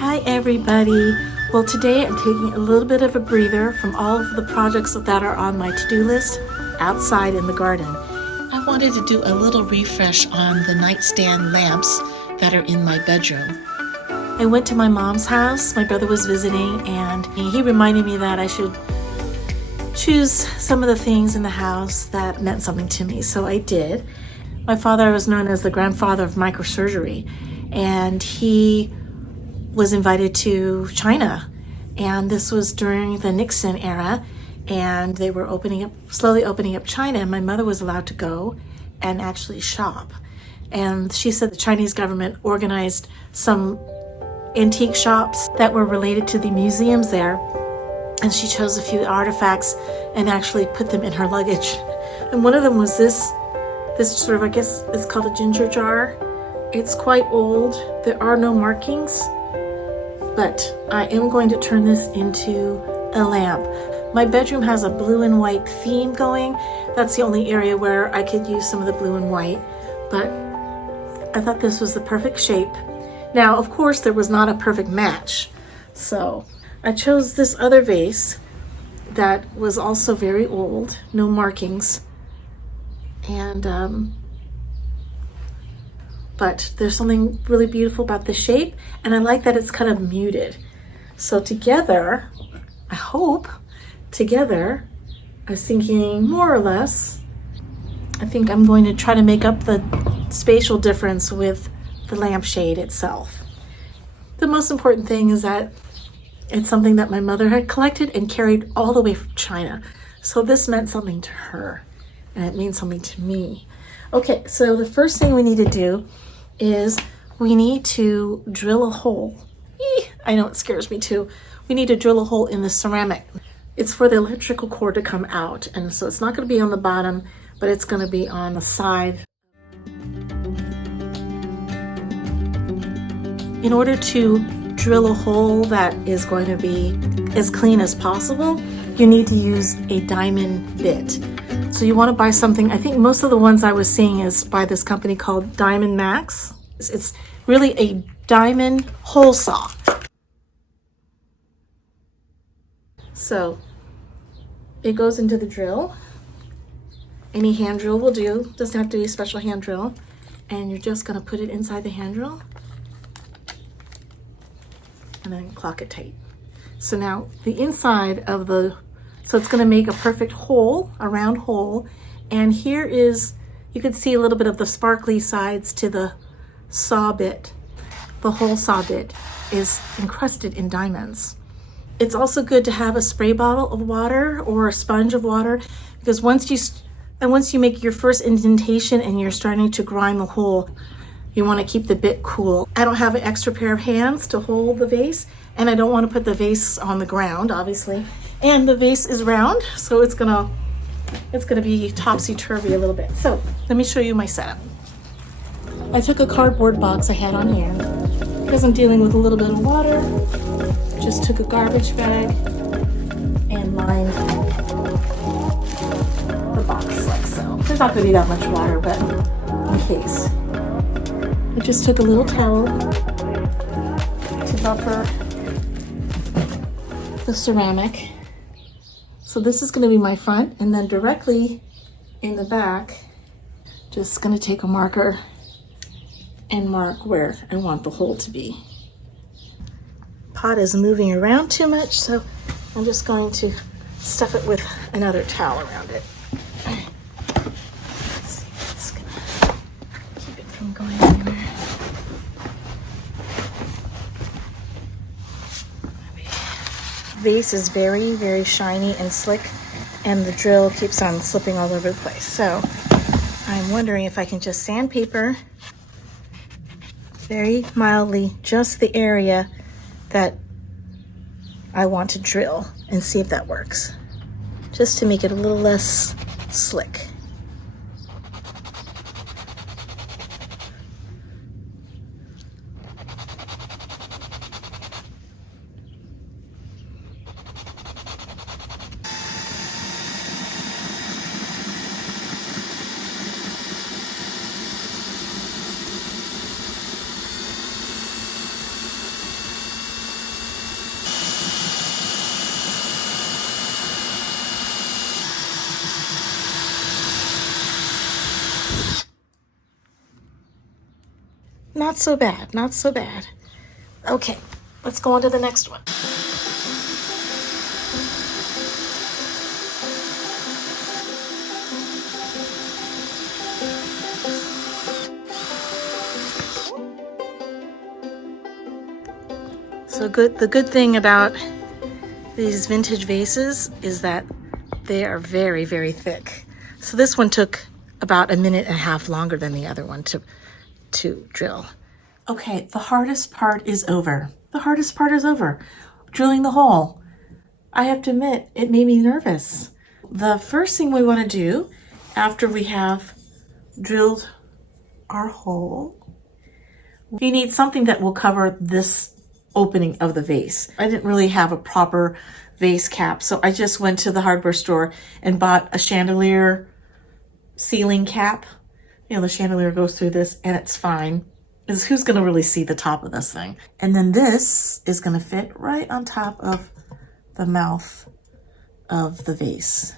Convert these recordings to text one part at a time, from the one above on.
Hi everybody. Well, today I'm taking a little bit of a breather from all of the projects that are on my to-do list outside in the garden. I wanted to do a little refresh on the nightstand lamps that are in my bedroom. I went to my mom's house. My brother was visiting and he reminded me that I should choose some of the things in the house that meant something to me. So I did. My father was known as the grandfather of microsurgery, and he was invited to China, and this was during the Nixon era, and they were slowly opening up China, and my mother was allowed to go and actually shop. And she said the Chinese government organized some antique shops that were related to the museums there, and she chose a few artifacts and actually put them in her luggage. And one of them was this sort of, I guess it's called a ginger jar. It's quite old. There are no markings, but I am going to turn this into a lamp. My bedroom has a blue and white theme going. That's the only area where I could use some of the blue and white, but I thought this was the perfect shape. Now, of course, there was not a perfect match, so I chose this other vase that was also very old, no markings, and but there's something really beautiful about the shape, and I like that it's kind of muted. So together, I hope, together, I was thinking more or less, I think I'm going to try to make up the spatial difference with the lampshade itself. The most important thing is that it's something that my mother had collected and carried all the way from China. So this meant something to her, and it means something to me. Okay, so the first thing we need to do is we need to drill a hole. I know it scares me too. We need to drill a hole in the ceramic. It's for the electrical cord to come out, and so it's not going to be on the bottom, but it's going to be on the side. In order to drill a hole that is going to be as clean as possible, you need to use a diamond bit. So you want to buy something, I think most of the ones I was seeing is by this company called Diamond Max. It's really a diamond hole saw. So it goes into the drill. Any hand drill will do, doesn't have to be a special hand drill. And you're just going to put it inside the hand drill and then clock it tight. So now the inside of so it's going to make a perfect hole, a round hole. And here is, you can see a little bit of the sparkly sides to the saw bit. The hole saw bit is encrusted in diamonds. It's also good to have a spray bottle of water or a sponge of water, because once you make your first indentation and you're starting to grind the hole, you want to keep the bit cool. I don't have an extra pair of hands to hold the vase, and I don't want to put the vase on the ground, obviously. And the vase is round, so it's gonna be topsy-turvy a little bit. So let me show you my setup. I took a cardboard box I had on hand because I'm dealing with a little bit of water. Just took a garbage bag and lined the box like so. There's not gonna be that much water, but in case. I just took a little towel to buffer the ceramic. So this is going to be my front, and then directly in the back, just going to take a marker and mark where I want the hole to be. Pot is moving around too much, so I'm just going to stuff it with another towel around it. It's going to keep it from going anywhere. Vase is very, very shiny and slick, and the drill keeps on slipping all over the place. So I'm wondering if I can just sandpaper very mildly just the area that I want to drill and see if that works, just to make it a little less slick. not so bad, not so bad. Okay, let's go on to the next one. So the good thing about these vintage vases is that they are very, very thick. So this one took about 1.5 minutes longer than the other one to drill. Okay, the hardest part is over. The hardest part is over. Drilling the hole. I have to admit, it made me nervous. The first thing we want to do after we have drilled our hole, we need something that will cover this opening of the vase. I didn't really have a proper vase cap, so I just went to the hardware store and bought a chandelier ceiling cap. You know, the chandelier goes through this and it's fine. Because who's going to really see the top of this thing? And then this is going to fit right on top of the mouth of the vase.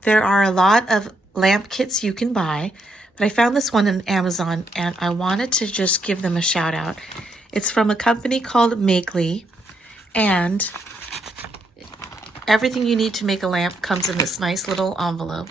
There are a lot of lamp kits you can buy, but I found this one on Amazon and I wanted to just give them a shout out. It's from a company called Makely, and everything you need to make a lamp comes in this nice little envelope.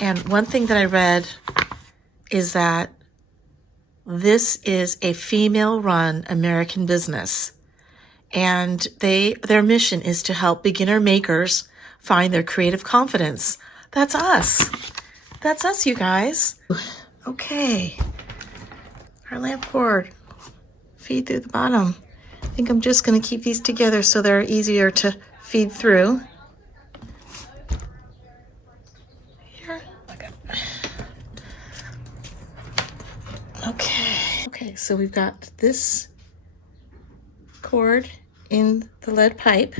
And one thing that I read is that this is a female-run American business, and their mission is to help beginner makers find their creative confidence. That's us. That's us, you guys. Okay. Our lamp cord, feed through the bottom. I think I'm just going to keep these together so they're easier to feed through. Here. Okay, so we've got this cord in the lead pipe.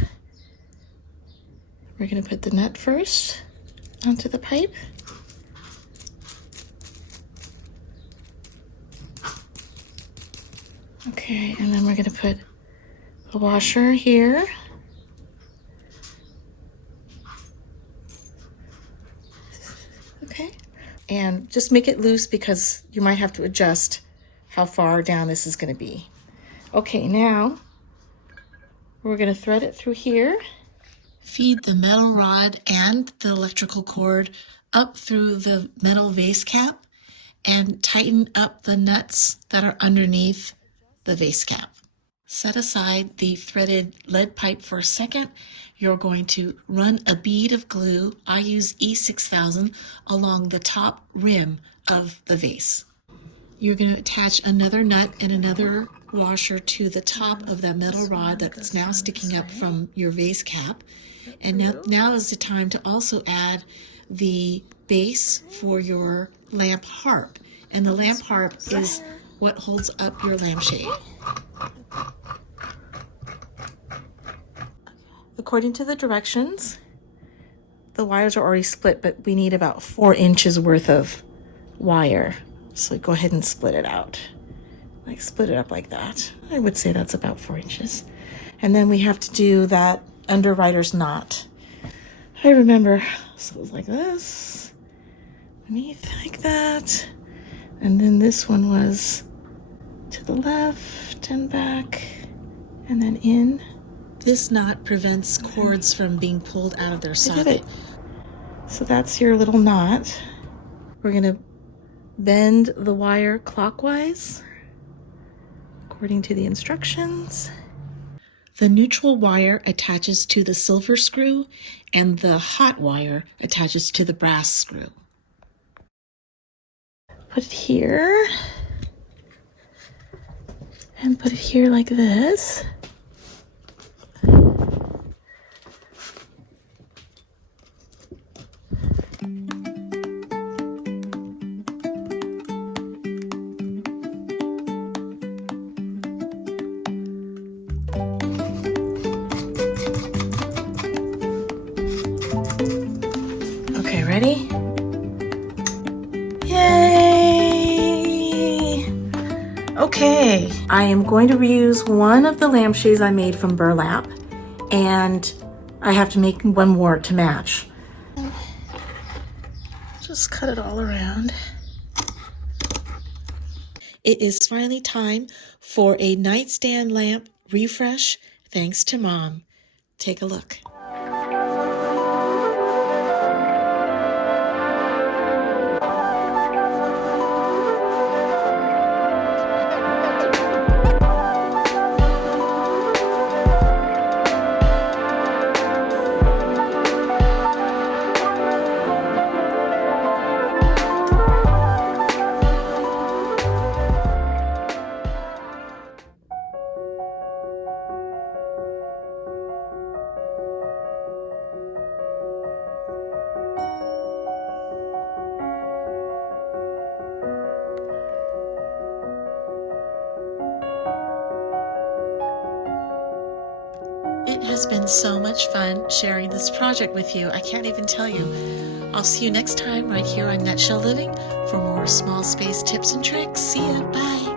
We're going to put the nut first onto the pipe. Okay, and then we're going to put a washer here. Okay, and just make it loose because you might have to adjust how far down this is going to be. Okay, now we're going to thread it through here. Feed the metal rod and the electrical cord up through the metal vase cap and tighten up the nuts that are underneath the vase cap. Set aside the threaded lead pipe for a second. You're going to run a bead of glue, I use E6000, along the top rim of the vase. You're going to attach another nut and another washer to the top of that metal rod that's now sticking up from your vase cap. And now is the time to also add the base for your lamp harp. And the lamp harp is what holds up your lampshade. According to the directions, the wires are already split, but we need about 4 inches worth of wire. So go ahead and split it out. Like split it up like that. I would say that's about 4 inches. And then we have to do that underwriter's knot. I remember, so it was like this, beneath like that. And then this one was to the left and back and then in. This knot prevents cords from being pulled out of their socket. So that's your little knot. We're going to bend the wire clockwise according to the instructions. The neutral wire attaches to the silver screw and the hot wire attaches to the brass screw. Put it here and put it here like this. Okay, ready? Yay! Okay, I am going to reuse one of the lampshades I made from burlap, and I have to make one more to match. Just cut it all around. It is finally time for a nightstand lamp refresh thanks to Mom. Take a look. It has been so much fun sharing this project with you. I can't even tell you. I'll see you next time right here on Nutshell Living for more small space tips and tricks. See ya. Bye.